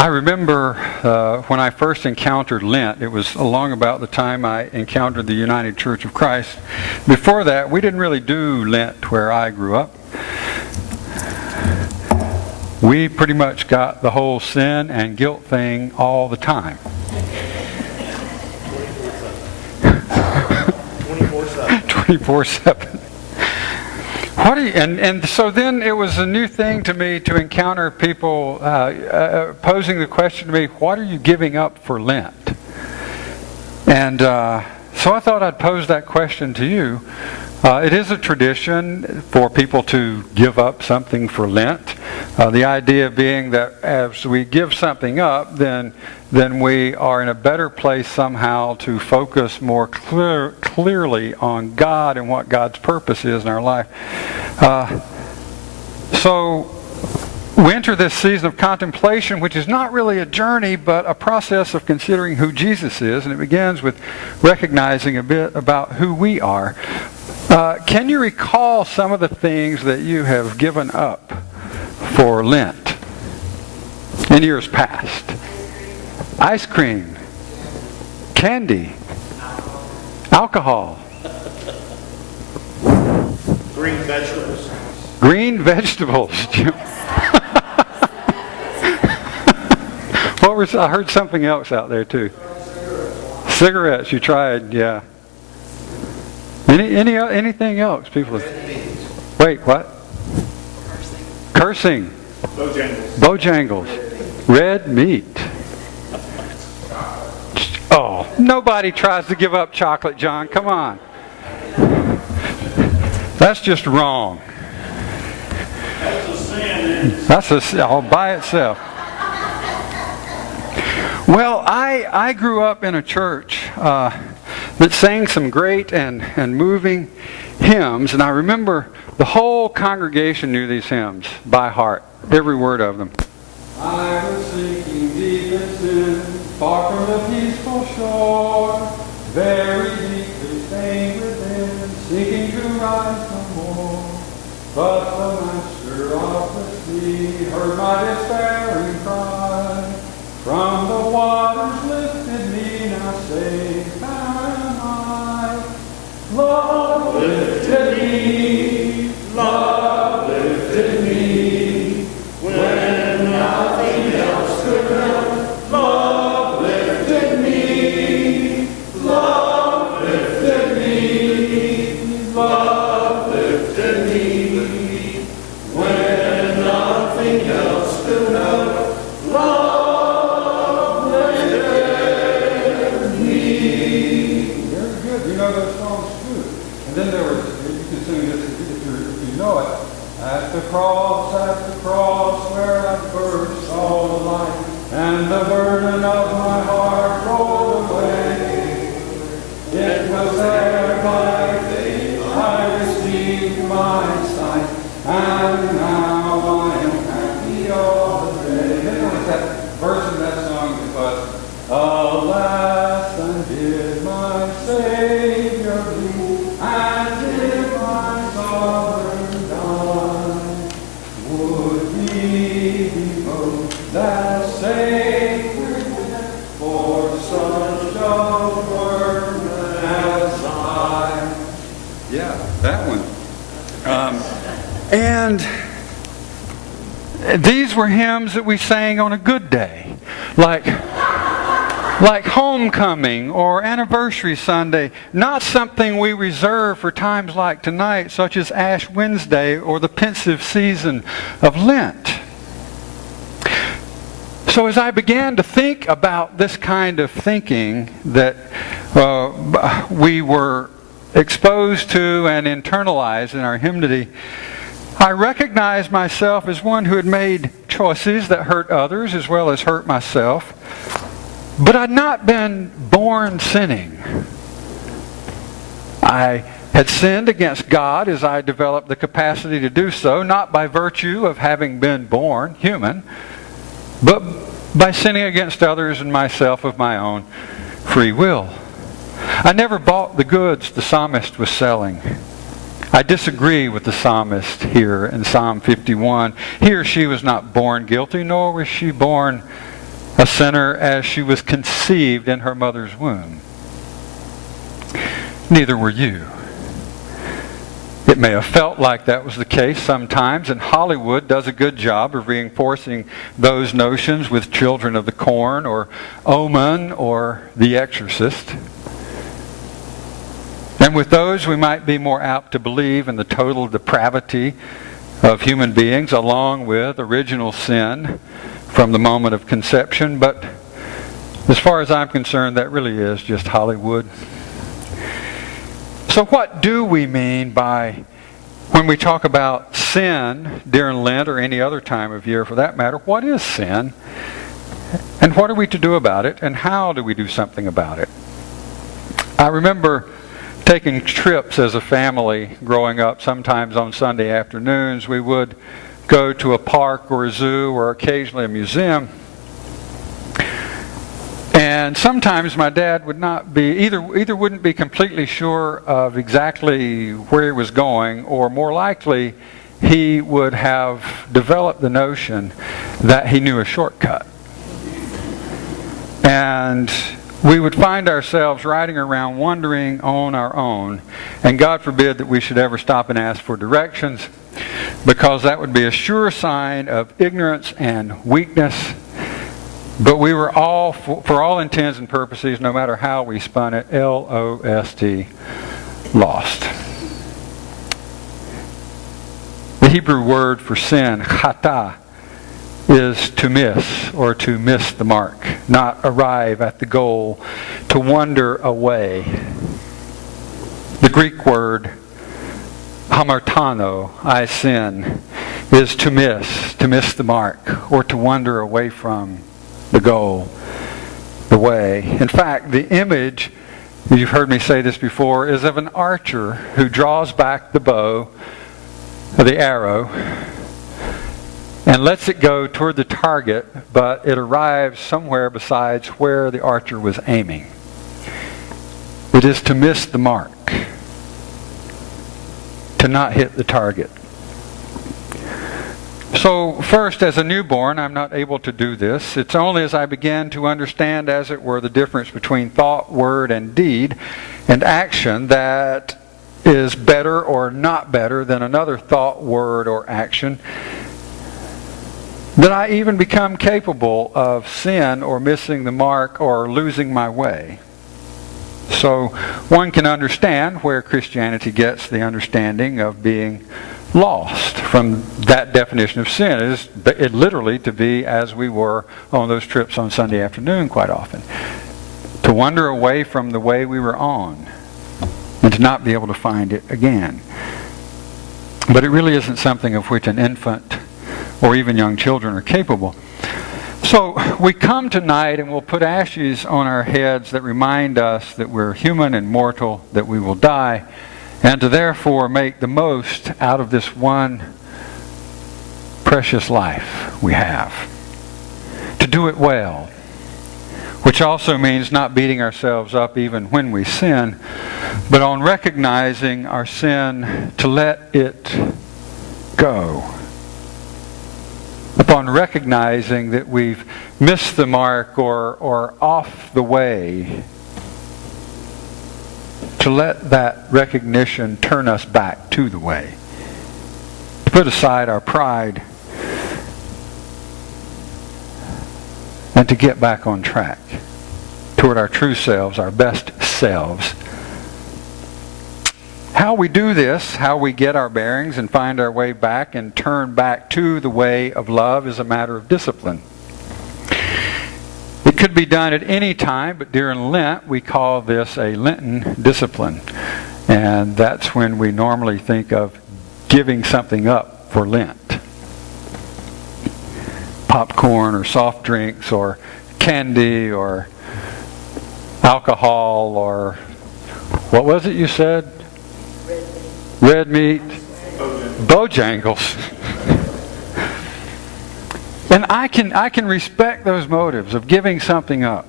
I remember when I first encountered Lent. It was along about the time I encountered the United Church of Christ. Before that, we didn't really do Lent where I grew up. We pretty much got the whole sin and guilt thing all the time. 24/7. And so then it was a new thing to me to encounter people posing the question to me, what are you giving up for Lent? And so I thought I'd pose that question to you. It is a tradition for people to give up something for Lent. The idea being that as we give something up, then we are in a better place somehow to focus more clearly on God and what God's purpose is in our life. So we enter this season of contemplation, which is not really a journey, but a process of considering who Jesus is, and it begins with recognizing a bit about who we are. Can you recall some of the things that you have given up for Lent in years past? Ice cream, candy, alcohol, green vegetables. Green vegetables. I heard something else out there too. Cigarettes. You tried, yeah. Anything else? People. Wait, what? Cursing. Bojangles. Red meat. Oh, nobody tries to give up chocolate, John. Come on. That's just wrong. That's a sin. That's all by itself. Well, I grew up in a church that sang some great and moving hymns, and I remember the whole congregation knew these hymns by heart, every word of them. I was sinking deep in sin, far from the peaceful shore, very deeply stained within, seeking to rise no more. But the master of the sea heard my despairing cry. From the waters lifted me, now safe am I. Love lifted me, love lifted me, when nothing else could help. Love lifted me, love lifted me, love lifted me, when nothing else could help. Love lifted me. Very good. You know those songs too. And then there was, you can sing this if you know it. At the cross, where I first saw the light, and the burden of my heart rolled away. It was there by faith I received my sight, and now I am happy all the day. Then there was that verse in that song that was, alas, and did my Savior bleed, and did my sovereign die? Would he devote that sacred death for such a work as I? Yeah, that one. And these were hymns that we sang on a good day, like homecoming or anniversary Sunday, not something we reserve for times like tonight, such as Ash Wednesday or the pensive season of Lent. So as I began to think about this kind of thinking that we were exposed to and internalized in our hymnody, I recognized myself as one who had made choices that hurt others as well as hurt myself. But I'd not been born sinning. I had sinned against God as I developed the capacity to do so, not by virtue of having been born human, but by sinning against others and myself of my own free will. I never bought the goods the psalmist was selling. I disagree with the psalmist here in Psalm 51. He or she was not born guilty, nor was she born a sinner as she was conceived in her mother's womb. Neither were you. It may have felt like that was the case sometimes, and Hollywood does a good job of reinforcing those notions with Children of the Corn or Omen or The Exorcist. And with those, we might be more apt to believe in the total depravity of human beings, along with original sin from the moment of conception. But as far as I'm concerned, that really is just Hollywood. So what do we mean by, when we talk about sin during Lent or any other time of year for that matter, what is sin? And what are we to do about it? And how do we do something about it? I remember taking trips as a family growing up. Sometimes on Sunday afternoons we would go to a park or a zoo or occasionally a museum. And sometimes my dad would not be, either wouldn't be completely sure of exactly where he was going, or more likely he would have developed the notion that he knew a shortcut. And we would find ourselves riding around wandering on our own, and God forbid that we should ever stop and ask for directions, because that would be a sure sign of ignorance and weakness. But we were all, for all intents and purposes, no matter how we spun it, L-O-S-T, lost. The Hebrew word for sin, chata, is to miss, or to miss the mark, not arrive at the goal, to wander away. The Greek word hamartano, I sin, is to miss the mark, or to wander away from the goal, the way. In fact, the image, you've heard me say this before, is of an archer who draws back the bow, the arrow, and lets it go toward the target, but it arrives somewhere besides where the archer was aiming. It is to miss the mark, to not hit the target. So first, as a newborn, I'm not able to do this. It's only as I began to understand, as it were, the difference between thought, word, and deed, and action that is better or not better than another thought, word, or action, that I even become capable of sin or missing the mark or losing my way. So one can understand where Christianity gets the understanding of being lost from that definition of sin. It literally to be as we were on those trips on Sunday afternoon quite often. To wander away from the way we were on and to not be able to find it again. But it really isn't something of which an infant or even young children are capable. So we come tonight and we'll put ashes on our heads that remind us that we're human and mortal, that we will die, and to therefore make the most out of this one precious life we have. To do it well, which also means not beating ourselves up even when we sin, but on recognizing our sin, to let it go. Upon recognizing that we've missed the mark or off the way, to let that recognition turn us back to the way. To put aside our pride and to get back on track toward our true selves, our best selves. How we do this, how we get our bearings and find our way back and turn back to the way of love, is a matter of discipline. It could be done at any time, but during Lent we call this a Lenten discipline. And that's when we normally think of giving something up for Lent. Popcorn or soft drinks or candy or alcohol or, what was it you said? Red meat. Bojangles. And I can respect those motives of giving something up.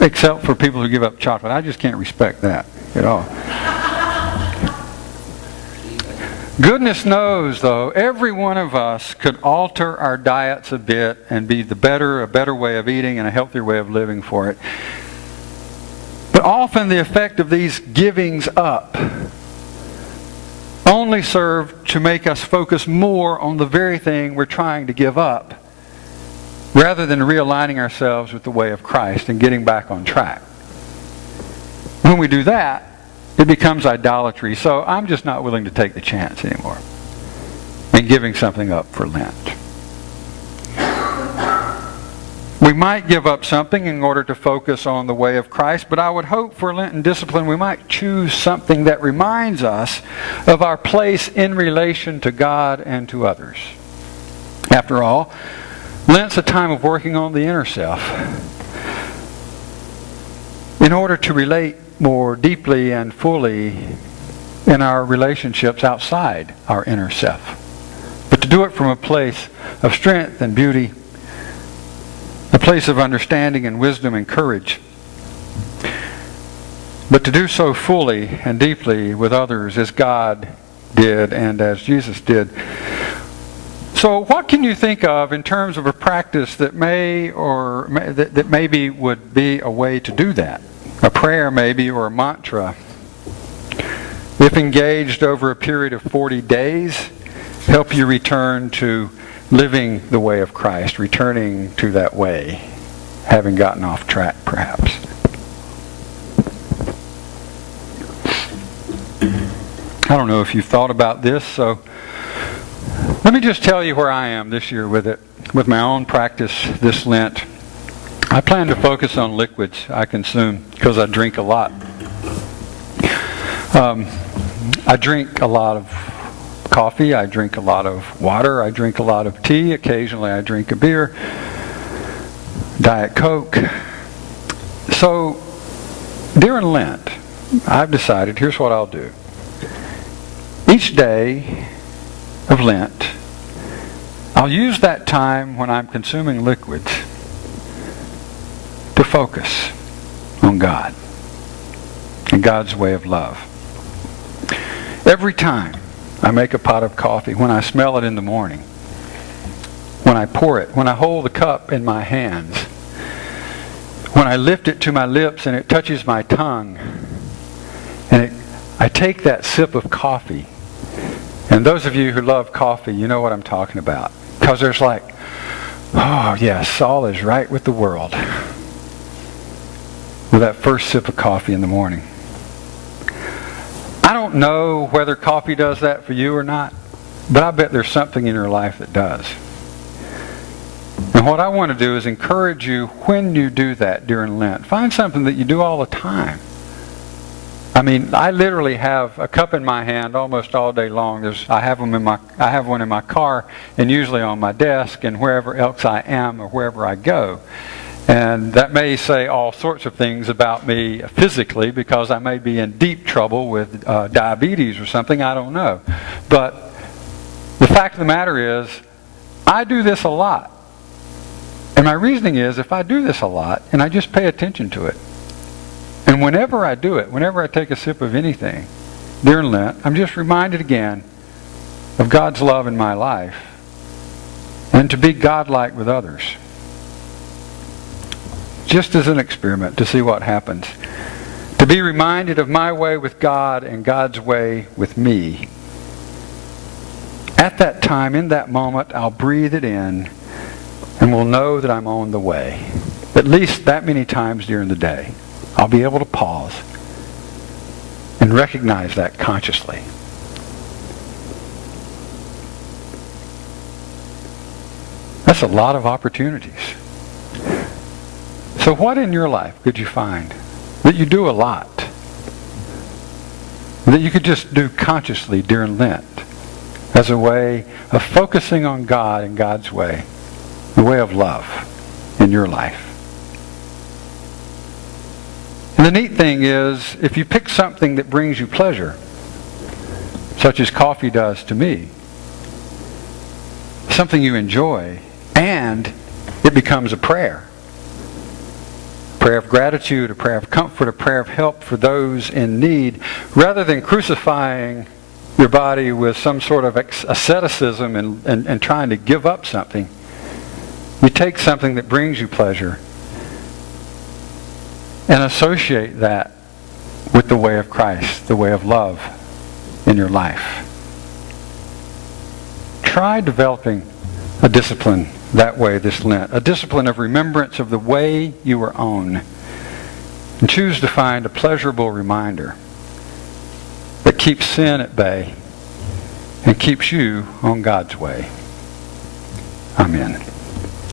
Except for people who give up chocolate. I just can't respect that at all. Goodness knows, though, every one of us could alter our diets a bit and be a better way of eating and a healthier way of living for it. But often the effect of these givings up only serve to make us focus more on the very thing we're trying to give up, rather than realigning ourselves with the way of Christ and getting back on track. When we do that, it becomes idolatry. So I'm just not willing to take the chance anymore in giving something up for Lent. We might give up something in order to focus on the way of Christ, but I would hope for Lenten discipline we might choose something that reminds us of our place in relation to God and to others. After all, Lent's a time of working on the inner self in order to relate more deeply and fully in our relationships outside our inner self. But to do it from a place of strength and beauty, a place of understanding and wisdom and courage. But to do so fully and deeply with others as God did and as Jesus did. So what can you think of in terms of a practice that that maybe would be a way to do that? A prayer maybe, or a mantra. If engaged over a period of 40 days, help you return to living the way of Christ, returning to that way, having gotten off track perhaps. I don't know if you've thought about this, so let me just tell you where I am this year with it, with my own practice this Lent. I plan to focus on liquids I consume because I drink a lot. I drink a lot of coffee, I drink a lot of water, I drink a lot of tea, occasionally I drink a beer, Diet Coke. So during Lent, I've decided, here's what I'll do. Each day of Lent, I'll use that time when I'm consuming liquids to focus on God and God's way of love. Every time I make a pot of coffee, when I smell it in the morning, when I pour it, when I hold the cup in my hands, when I lift it to my lips and it touches my tongue, and I take that sip of coffee. And those of you who love coffee, you know what I'm talking about. Because there's like, oh yes, all is right with the world. With that first sip of coffee in the morning. I don't know whether coffee does that for you or not, but I bet there's something in your life that does. And what I want to do is encourage you when you do that during Lent. Find something that you do all the time. I mean, I literally have a cup in my hand almost all day long. I have one in my car and usually on my desk and wherever else I am or wherever I go. And that may say all sorts of things about me physically because I may be in deep trouble with diabetes or something. I don't know. But the fact of the matter is, I do this a lot. And my reasoning is, if I do this a lot and I just pay attention to it, and whenever I do it, whenever I take a sip of anything during Lent, I'm just reminded again of God's love in my life and to be God-like with others. Just as an experiment to see what happens. To be reminded of my way with God and God's way with me. At that time, in that moment, I'll breathe it in and will know that I'm on the way. At least that many times during the day. I'll be able to pause and recognize that consciously. That's a lot of opportunities. So what in your life could you find that you do a lot, that you could just do consciously during Lent as a way of focusing on God and God's way, the way of love in your life? And the neat thing is, if you pick something that brings you pleasure, such as coffee does to me, something you enjoy, and it becomes a prayer of gratitude, a prayer of comfort, a prayer of help for those in need, rather than crucifying your body with some sort of asceticism and trying to give up something. You take something that brings you pleasure and associate that with the way of Christ, the way of love in your life. Try developing a discipline that way this Lent, a discipline of remembrance of the way you were own, and choose to find a pleasurable reminder that keeps sin at bay and keeps you on God's way. Amen.